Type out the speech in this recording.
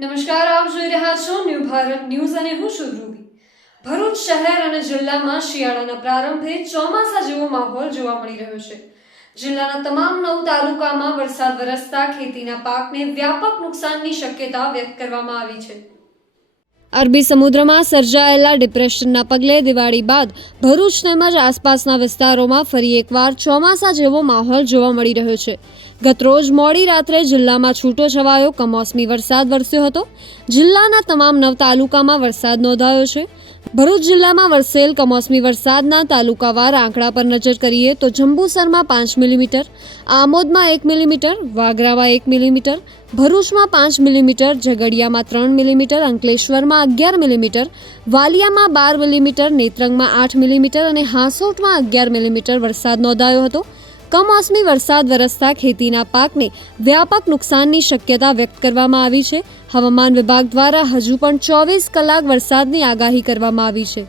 નમસ્કાર, આપ જોઈ રહ્યા છો ન્યૂ ભારત ન્યૂઝ અને હું છું ધ્રુવી. ભરૂચ શહેર અને જિલ્લામાં શિયાળાના પ્રારંભે ચોમાસા જેવો માહોલ જોવા મળી રહ્યો છે. જિલ્લાના તમામ નવ તાલુકામાં વરસાદ વરસતા ખેતીના પાકને વ્યાપક નુકસાનની શક્યતા વ્યક્ત કરવામાં આવી છે. અરબી સમુદ્રમાં સર્જાયેલા ડિપ્રેશનના પગલે દિવાળી બાદ ભરૂચ તેમજ આસપાસના વિસ્તારોમાં ફરી એકવાર ચોમાસા જેવો માહોલ જોવા મળી રહ્યો છે. ગતરોજ મોડી રાત્રે જિલ્લામાં છૂટો છવાયો, કમોસમી વરસાદ વરસ્યો હતો. જિલ્લાના તમામ નવ તાલુકામાં વરસાદ નોંધાયો છે. ભરૂચ જિલ્લામાં વરસેલ કમોસમી વરસાદના તાલુકાવાર આંકડા પર નજર કરીએ તો જંબુસરમાં પાંચ મિલીમીટર, આમોદમાં એક મિલીમીટર, વાગરામાં એક મિલીમીટર, ભરૂચમાં પાંચ મિલીમીટર, ઝઘડિયામાં ત્રણ મિલીમીટર, અંકલેશ્વરમાં અગિયાર મિલીમીટર, વાલિયામાં બાર મિલીમીટર, નેત્રંગમાં આઠ મિલીમીટર અને હાંસોટમાં અગિયાર મિલીમીટર વરસાદ નોંધાયો હતો. કમોસમી વરસાદ વરસતા ખેતીના પાકને વ્યાપક નુકસાનની શક્યતા વ્યક્ત કરવામાં આવી છે. હવામાન વિભાગ દ્વારા હજુ પણ ચોવીસ કલાક વરસાદની આગાહી કરવામાં આવી છે.